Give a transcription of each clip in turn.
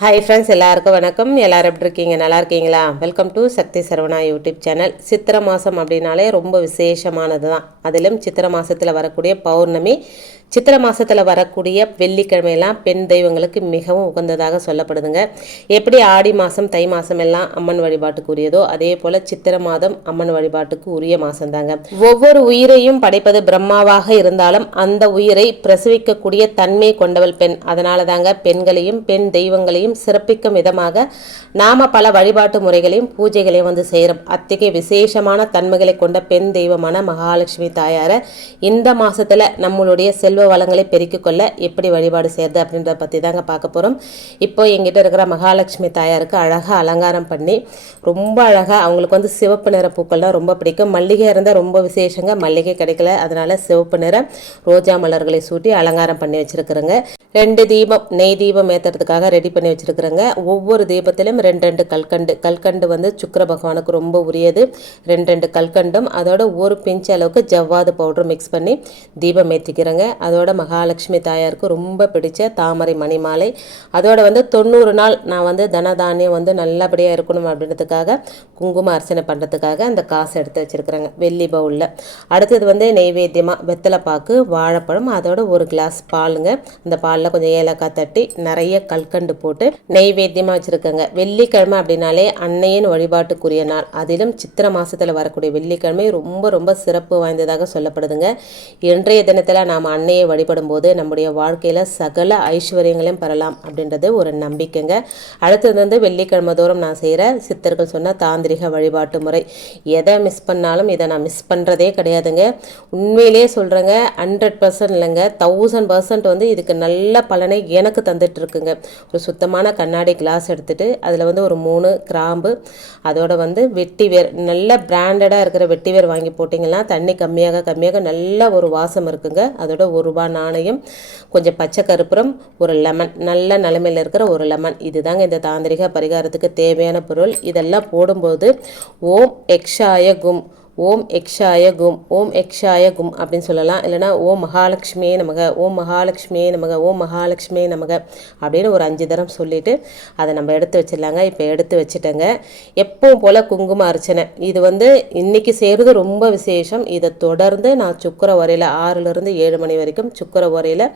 Hi friends எல்லாருக்கும் வணக்கம். எல்லாரும் எப்படி இருக்கீங்க? நல்லா இருக்கீங்களா? Welcome to Shakti Saravana YouTube channel சித்திரை மாதம் அப்படின்னாலே ரொம்ப விசேஷமானது தான் அதிலும் சித்திரை மாதத்தில் வரக்கூடிய பௌர்ணமி சித்திரை மாதத்தில் வரக்கூடிய வெள்ளிக்கிழமையெல்லாம் பெண் தெய்வங்களுக்கு மிகவும் உகந்ததாக சொல்லப்படுதுங்க. எப்படி ஆடி மாதம் தை மாதம் எல்லாம் அம்மன் வழிபாட்டுக்கு உரியதோ அதே போல் சித்திரை மாதம் அம்மன் வழிபாட்டுக்கு உரிய மாதம் தாங்க ஒவ்வொரு உயிரையும் படைப்பது பிரம்மாவாக இருந்தாலும் அந்த உயிரை பிரசவிக்கக்கூடிய தன்மை கொண்டவள் பெண். அதனால தாங்க பெண்களையும் பெண் தெய்வங்களையும் சிறப்பிக்கும் விதமாக நாம் பல வழிபாட்டு முறைகளையும் பூஜைகளையும் வந்து செய்கிறோம் அத்தகைய விசேஷமான தன்மைகளை கொண்ட பெண் தெய்வமான மகாலட்சுமி தாயாரை இந்த மாதத்தில் நம்மளுடைய செல்வ வளங்களை பெருக்கிக் கொள்ள எப்படி வழிபாடு செய்யறது அப்படின்றத பற்றி தாங்க பார்க்க போகிறோம் இப்போ எங்கிட்ட இருக்கிற மகாலட்சுமி தாயாருக்கு அழகாக அலங்காரம் பண்ணி ரொம்ப அழகாக அவங்களுக்கு வந்து சிவப்பு நிற பூக்கள்லாம் ரொம்ப பிடிக்கும். மல்லிகை இருந்தால் ரொம்ப விசேஷங்க. மல்லிகை கிடைக்கல. அதனால சிவப்பு நிற ரோஜா மலர்களை சூட்டி அலங்காரம் பண்ணி வச்சுருக்குறேங்க. ரெண்டு தீபம் நெய் தீபம் ஏற்றுறதுக்காக ரெடி பண்ணி வச்சுருக்குறேங்க. ஒவ்வொரு தீபத்திலும் ரெண்டு ரெண்டு கல்கண்டு கல்கண்டு வந்து சுக்கிர பகவானுக்கு ரொம்ப உரியது. ரெண்டு ரெண்டு கல்கண்டும் அதோட ஒரு பிஞ்ச் அளவுக்கு ஜவ்வாது பவுடர் மிக்ஸ் பண்ணி தீபம் ஏற்றிக்கிறேங்க அதோட மகாலட்சுமி தாயாருக்கு ரொம்ப பிடிச்ச தாமரை மணிமாலை. அதோட வந்து தொண்ணூறு நாள் நான் வந்து தனதானியம் வந்து நல்லபடியாக இருக்கணும் அப்படின்றதுக்காக குங்கும அர்ச்சனை பண்ணுறதுக்காக அந்த காசு எடுத்து வச்சிருக்கிறேங்க வெள்ளி பவுலில். அடுத்தது வந்து நெய்வேத்தியமாக வெத்தலை பாக்கு வாழைப்பழம் அதோட ஒரு கிளாஸ் பாலுங்க. அந்த பாலில் கொஞ்சம் ஏலக்காய் தட்டி நிறைய கல்கண்டு போட்டு நெய்வேத்தியமாக வச்சுருக்கேங்க. வெள்ளிக்கிழமை அப்படின்னாலே அன்னையின் வழிபாட்டுக்குரிய நாள். அதிலும் சித்திரை மாதத்தில் வரக்கூடிய வெள்ளிக்கிழமை ரொம்ப ரொம்ப சிறப்பு வாய்ந்ததாக சொல்லப்படுதுங்க. இன்றைய தினத்தில் நாம் அன்னையை வழிபடும் போது நம்முடைய வாழ்க்கையில் சகல ஐஸ்வர்யங்களையும் பெறலாம் அப்படின்றது ஒரு நம்பிக்கைங்க. அடுத்தது வந்து வெள்ளிக்கிழமை தோறும் நான் செய்கிற சித்தர்கள் சொன்ன தாந்திரிக வழிபாட்டு முறை. எதை மிஸ் பண்ணாலும் இதை நான் மிஸ் பண்ணுறதே கிடையாதுங்க. உண்மையிலே சொல்கிறேங்க ஹண்ட்ரட் பர்சன்ட் இல்லைங்க. தௌசண்ட் பர்சன்ட் வந்து இதுக்கு நல்ல பலனை எனக்கு தந்துட்டு இருக்குங்க ஒரு சுத்தமான கண்ணாடி கிளாஸ் எடுத்துகிட்டு அதில் வந்து ஒரு மூணு கிராம்பு அதோட வந்து வெட்டி வேர் நல்ல பிராண்டடாக இருக்கிற வெட்டி வேர் வாங்கி போட்டிங்கன்னா தண்ணி கம்மியாக கம்மியாக நல்ல ஒரு வாசம் இருக்குங்க. அதோட ஒரு ரூபா நாணயம் கொஞ்சம் பச்சை கருப்புரம் ஒரு லெமன் நல்ல நிலமையில் இருக்கிற ஒரு லெமன் இதுதாங்க இந்த தாந்திரிக பரிகாரத்துக்கு தேவையான பொருள். இதெல்லாம் போடும்போது ஓம் எக்ஷாய கும். ஓம் எக்ஷாய கும் ஓம் எக்ஷாய கும் அப்படின்னு சொல்லலாம். இல்லைனா ஓம் மகாலட்சுமியே நமக ஓம் மகாலட்சுமியே நமக ஓம் மகாலட்சுமியே நமக அப்படின்னு ஒரு அஞ்சு தரம் சொல்லிட்டு அதை நம்ம எடுத்து வச்சிடலாங்க. இப்போ எடுத்து வச்சுட்டேங்க. எப்பவும் போல் குங்கும அர்ச்சனை. இது வந்து இன்றைக்கி செய்கிறது ரொம்ப விசேஷம். இதை தொடர்ந்து நான் சுக்கர உரையில் ஆறுலேருந்து ஏழு மணி வரைக்கும் சுக்கர உரையில்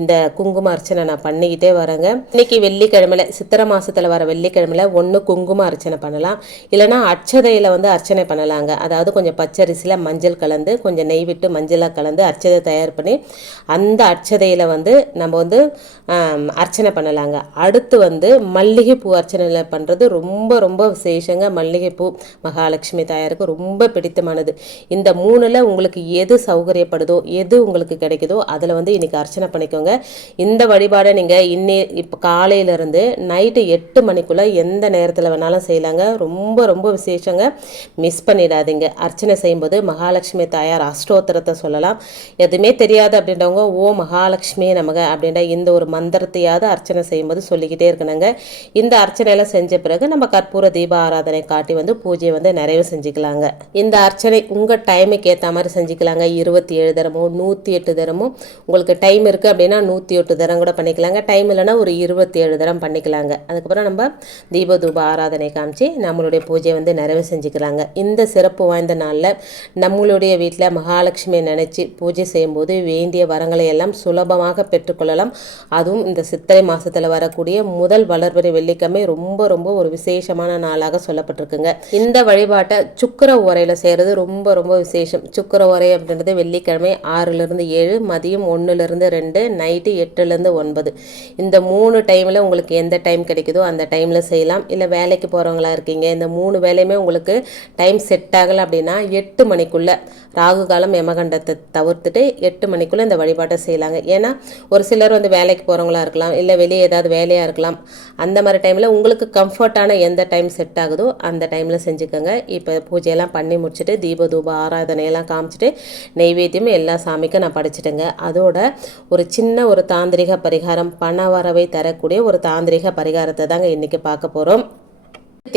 இந்த குங்கும அர்ச்சனை நான் பண்ணிக்கிட்டே வரேங்க. இன்னைக்கு வெள்ளிக்கிழமையில் சித்திரை மாதத்தில் வர வெள்ளிக்கிழமையில் ஒன்று குங்கும அர்ச்சனை பண்ணலாம். இல்லைனா அட்சதையில் வந்து அர்ச்சனை பண்ணலாங்க. அதாவது கொஞ்சம் பச்சரிசியில் மஞ்சள் கலந்து கொஞ்சம் நெய் விட்டு மஞ்சளாக கலந்து அர்ச்சதை தயார் பண்ணி அந்த அர்ச்சதையில் வந்து நம்ம வந்து அர்ச்சனை பண்ணலாங்க. அடுத்து வந்து மல்லிகைப்பூ அர்ச்சனையில் பண்ணுறது ரொம்ப ரொம்ப விசேஷங்க. மல்லிகைப்பூ மகாலட்சுமி தாயாருக்கு ரொம்ப பிடித்தமானது. இந்த மூணில் உங்களுக்கு எது சௌகரியப்படுதோ எது உங்களுக்கு கிடைக்குதோ அதில் வந்து இன்றைக்கி அர்ச்சனை பண்ணிக்கோங்க. இந்த வழிபாடை நீங்கள் இன்னி இப்போ காலையிலேருந்து நைட்டு எட்டு மணிக்குள்ளே எந்த நேரத்தில் வேணாலும் செய்யலாங்க. ரொம்ப ரொம்ப விசேஷங்க. மிஸ் பண்ணிடாதீங்க. அர்ச்சனை செய்யும்போது மகாலட்சுமி தாயார் அஷ்டோத்திரத்தை சொல்லலாம். எதுவுமே தெரியாது அப்படின்றவங்க ஓ மகாலட்சுமி நமக அப்படின்ற இந்த ஒரு மந்திரத்தையாவது அர்ச்சனை செய்யும்போது சொல்லிக்கிட்டே இருக்கணுங்க. இந்த அர்ச்சனையெல்லாம் செஞ்ச பிறகு நம்ம கற்பூர தீப ஆராதனை காட்டி வந்து பூஜையை வந்து நிறைவு செஞ்சுக்கலாங்க. இந்த அர்ச்சனை உங்கள் டைமுக்கு ஏற்ற மாதிரி செஞ்சுக்கலாங்க. இருபத்தி ஏழு தரமோ நூற்றி எட்டு தரமோ உங்களுக்கு டைம் இருக்குது அப்படின்னா நூற்றி எட்டு தரம் கூட பண்ணிக்கலாங்க. டைம் இல்லைன்னா ஒரு இருபத்தி ஏழு தரம் பண்ணிக்கலாங்க. அதுக்கப்புறம் நம்ம தீப தூப ஆராதனை காமிச்சு நம்மளுடைய பூஜையை வந்து நிறைவு செஞ்சுக்கலாங்க. இந்த சிறப்பு வாய்ந்த நாளில் நம்மளுடைய வீட்டில் மகாலட்சுமியை நினச்சி பூஜை செய்யும்போது வேண்டிய வரங்களை எல்லாம் சுலபமாக பெற்றுக்கொள்ளலாம். அதுவும் இந்த சித்திரை மாதத்தில் வரக்கூடிய முதல் வளர்பறை வெள்ளிக்கிழமை ரொம்ப ரொம்ப ஒரு விசேஷமான நாளாக சொல்லப்பட்டிருக்குங்க. இந்த வழிபாட்டை சுக்கர உரையில் செய்கிறது ரொம்ப ரொம்ப விசேஷம். சுக்கர உரை அப்படின்றது வெள்ளிக்கிழமை ஆறுலேருந்து ஏழு மதியம் ஒன்றுலேருந்து ரெண்டு நைட்டு எட்டுலேருந்து ஒன்பது. இந்த மூணு டைமில் உங்களுக்கு எந்த டைம் கிடைக்குதோ அந்த டைமில் செய்யலாம். இல்லை வேலைக்கு போகிறவங்களா இருக்கீங்க இந்த மூணு வேலையுமே உங்களுக்கு டைம் செட் ஆகலை அப்படின்னா எட்டு மணிக்குள்ளே ராகு காலம் யமகண்டத்தை தவிர்த்துட்டு எட்டு மணிக்குள்ளே இந்த வழிபாட்டை செய்யலாங்க. ஏன்னா ஒரு சிலர் வந்து வேலைக்கு போகிறவங்களா இருக்கலாம் இல்லை வெளியே ஏதாவது வேலையாக இருக்கலாம் அந்த மாதிரி டைமில் உங்களுக்கு கம்ஃபர்ட்டான எந்த டைம் செட் ஆகுதோ அந்த டைமில் செஞ்சுக்கோங்க. இப்போ பூஜையெல்லாம் பண்ணி முடிச்சுட்டு தீப தூப ஆராதனையெல்லாம் காமிச்சிட்டு நெய்வேத்தியம் எல்லா சாமிக்கும் நான் படிச்சுட்டேங்க. அதோட ஒரு சின்ன ஒரு தாந்திரிக பரிகாரம் பண வரவை தரக்கூடிய ஒரு தாந்திரிக பரிகாரத்தை தாங்க இன்றைக்கி பார்க்க போகிறோம்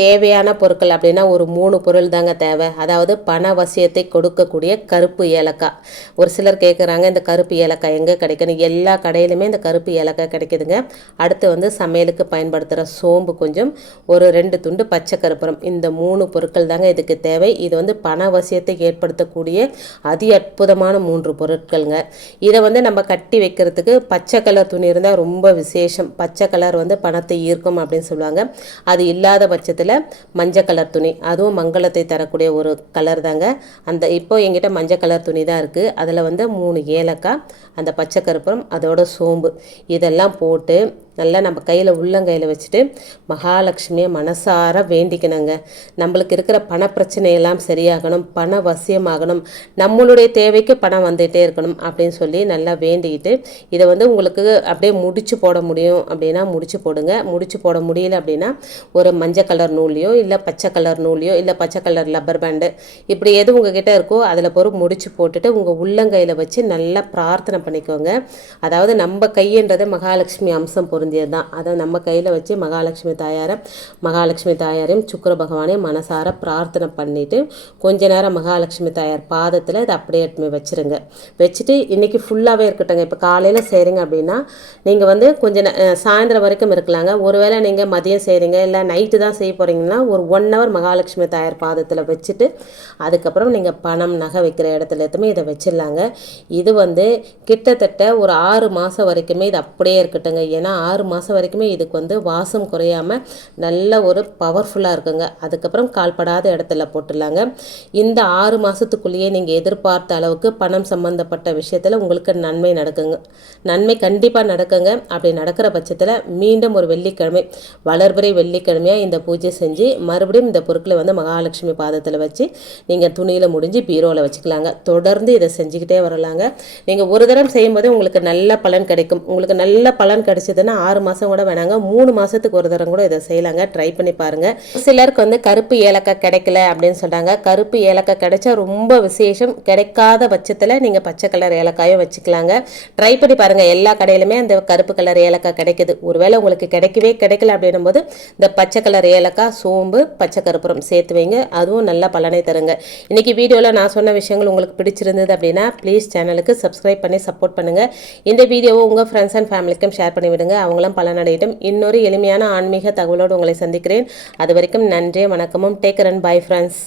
தேவையான பொருட்கள் அப்படின்னா ஒரு மூணு பொருள் தாங்க தேவை. அதாவது பண வசியத்தை கொடுக்கக்கூடிய கருப்பு ஏலக்காய். ஒரு சிலர் கேட்குறாங்க இந்த கருப்பு ஏலக்காய் எங்கே கிடைக்கணும் எல்லா கடையிலுமே இந்த கருப்பு ஏலக்காய் கிடைக்குதுங்க. அடுத்து வந்து சமையலுக்கு பயன்படுத்துகிற சோம்பு கொஞ்சம் ஒரு ரெண்டு துண்டு பச்சை கருப்புரம். இந்த மூணு பொருட்கள் தாங்க இதுக்கு தேவை. இது வந்து பண வசியத்தை ஏற்படுத்தக்கூடிய அதி அற்புதமான மூன்று பொருட்கள்ங்க. இதை வந்து நம்ம கட்டி வைக்கிறதுக்கு பச்சை கலர் துணி இருந்தால் ரொம்ப விசேஷம். பச்சை கலர் வந்து பணத்தை ஈர்க்கும் அப்படின்னு சொல்லுவாங்க. அது இல்லாத பட்சத்தில் மஞ்சள் கலர் துணி. அதுவும் மங்களத்தை தரக்கூடிய ஒரு கலர் தாங்க. அந்த இப்போ எங்கிட்ட மஞ்சள் கலர் துணி தான் இருக்குது அதில் வந்து மூணு ஏலக்காய் அந்த பச்சை கருப்பரம் அதோட சோம்பு. இதெல்லாம் போட்டு நல்லா நம்ம கையில் உள்ளங்கையில் வச்சுட்டு மகாலட்சுமியை மனசார வேண்டிக்கணுங்க. நம்மளுக்கு இருக்கிற பண பிரச்சனையெல்லாம் சரியாகணும் பண வசியமாகணும் நம்மளுடைய தேவைக்கு பணம் வந்துகிட்டே இருக்கணும் அப்படின்னு சொல்லி நல்லா வேண்டிக்கிட்டு இதை வந்து உங்களுக்கு அப்படியே முடிச்சு போட முடியும் அப்படின்னா முடிச்சு போடுங்க. முடிச்சு போட முடியல அப்படின்னா ஒரு மஞ்சள் கலர் நூல்லையோ இல்லை பச்சை கலர் நூல்லையோ இல்லை பச்சை கலர் லப்பர் பேண்டு இப்படி எது உங்ககிட்ட இருக்கோ அதில் பொறு முடிச்சு போட்டுட்டு உங்கள் உள்ளங்கையில் வச்சு நல்லா பிரார்த்தனை பண்ணிக்கோங்க. அதாவது நம்ம கையன்றது மகாலட்சுமி அம்சம் பொருள் வேண்டியது தான். அதை நம்ம கையில் வச்சு மகாலட்சுமி தாயாரை மகாலட்சுமி தாயாரையும் சுக்கர பகவானையும் மனசார பிரார்த்தனை பண்ணிவிட்டு கொஞ்ச நேரம் மகாலட்சுமி தாயார் பாதத்தில் இதை அப்படியே எடுத்து வச்சுருங்க. வச்சுட்டு இன்றைக்கி ஃபுல்லாகவே இருக்கட்டுங்க இப்போ காலையில் செய்கிறீங்க அப்படின்னா நீங்கள் வந்து கொஞ்சம் சாயந்தரம் வரைக்கும் இருக்கலாங்க. ஒருவேளை நீங்கள் மதியம் செய்கிறீங்க இல்லை நைட்டு தான் செய்ய போகிறீங்கன்னா ஒரு ஒன் ஹவர் மகாலட்சுமி தாயார் பாதத்தில் வச்சுட்டு அதுக்கப்புறம் நீங்கள் பணம் நகை வைக்கிற இடத்துல எடுத்துமே இதை வச்சிடலாங்க. இது வந்து கிட்டத்தட்ட ஒரு ஆறு மாதம் வரைக்குமே இது அப்படியே இருக்கட்டுங்க ஏன்னா ஆறு ஆறு மாதம் வரைக்குமே இதுக்கு வந்து வாசம் குறையாமல் நல்ல ஒரு பவர்ஃபுல்லாக இருக்குங்க. அதுக்கப்புறம் கால்படாத இடத்துல போட்டுடலாங்க. இந்த ஆறு மாதத்துக்குள்ளேயே நீங்கள் எதிர்பார்த்த அளவுக்கு பணம் சம்மந்தப்பட்ட விஷயத்தில் உங்களுக்கு நன்மை நடக்குங்க. நன்மை கண்டிப்பாக நடக்குங்க. அப்படி நடக்கிற பட்சத்தில் மீண்டும் ஒரு வெள்ளிக்கிழமை வளர்பிறை வெள்ளிக்கிழமையாக இந்த பூஜை செஞ்சு மறுபடியும் இந்த பொருட்களை வந்து மகாலட்சுமி பாதத்தில் வச்சு நீங்கள் துணியில் முடிஞ்சு பீரோவில் வச்சுக்கலாங்க. தொடர்ந்து இதை செஞ்சுக்கிட்டே வரலாங்க. நீங்கள் ஒரு தரம் செய்யும்போது உங்களுக்கு நல்ல பலன் கிடைக்கும். உங்களுக்கு நல்ல பலன் கிடைச்சதுன்னா ஆறு மாதம் கூட வேணாங்க. மூணு மாதத்துக்கு ஒரு தரம் கூட இதை செய்யலாங்க. ட்ரை பண்ணி பாருங்கள் சிலருக்கு வந்து கருப்பு ஏலக்காய் கிடைக்கல அப்படின்னு சொல்கிறாங்க கருப்பு ஏலக்காய் கிடைச்சா ரொம்ப விசேஷம். கிடைக்காத பட்சத்தில் நீங்கள் பச்சை கலர் ஏலக்காயும் வச்சுக்கலாங்க. ட்ரை பண்ணி பாருங்கள் எல்லா கடையிலுமே அந்த கருப்பு கலர் ஏலக்காய் கிடைக்குது. ஒருவேளை உங்களுக்கு கிடைக்கவே கிடைக்கல அப்படின்னும் போது இந்த பச்சை கலர் ஏலக்காய் சோம்பு பச்சை கருப்புரம் சேர்த்து வைங்க. அதுவும் நல்ல பலனை தருங்க. இன்றைக்கி வீடியோவில் நான் சொன்ன விஷயங்கள் உங்களுக்கு பிடிச்சிருந்தது அப்படின்னா ப்ளீஸ் சேனலுக்கு சப்ஸ்கிரைப் பண்ணி சப்போர்ட் பண்ணுங்கள் இந்த வீடியோவை உங்கள் ஃப்ரெண்ட்ஸ் அண்ட் ஃபேமிலிக்கும் ஷேர் பண்ணி விடுங்க அவங்களும் பலனடையட்டும் இன்னொரு எளிமையான ஆன்மீக தகவலோடு உங்களை சந்திக்கிறேன். அது வரைக்கும் நன்றி வணக்கமும். Take and bye friends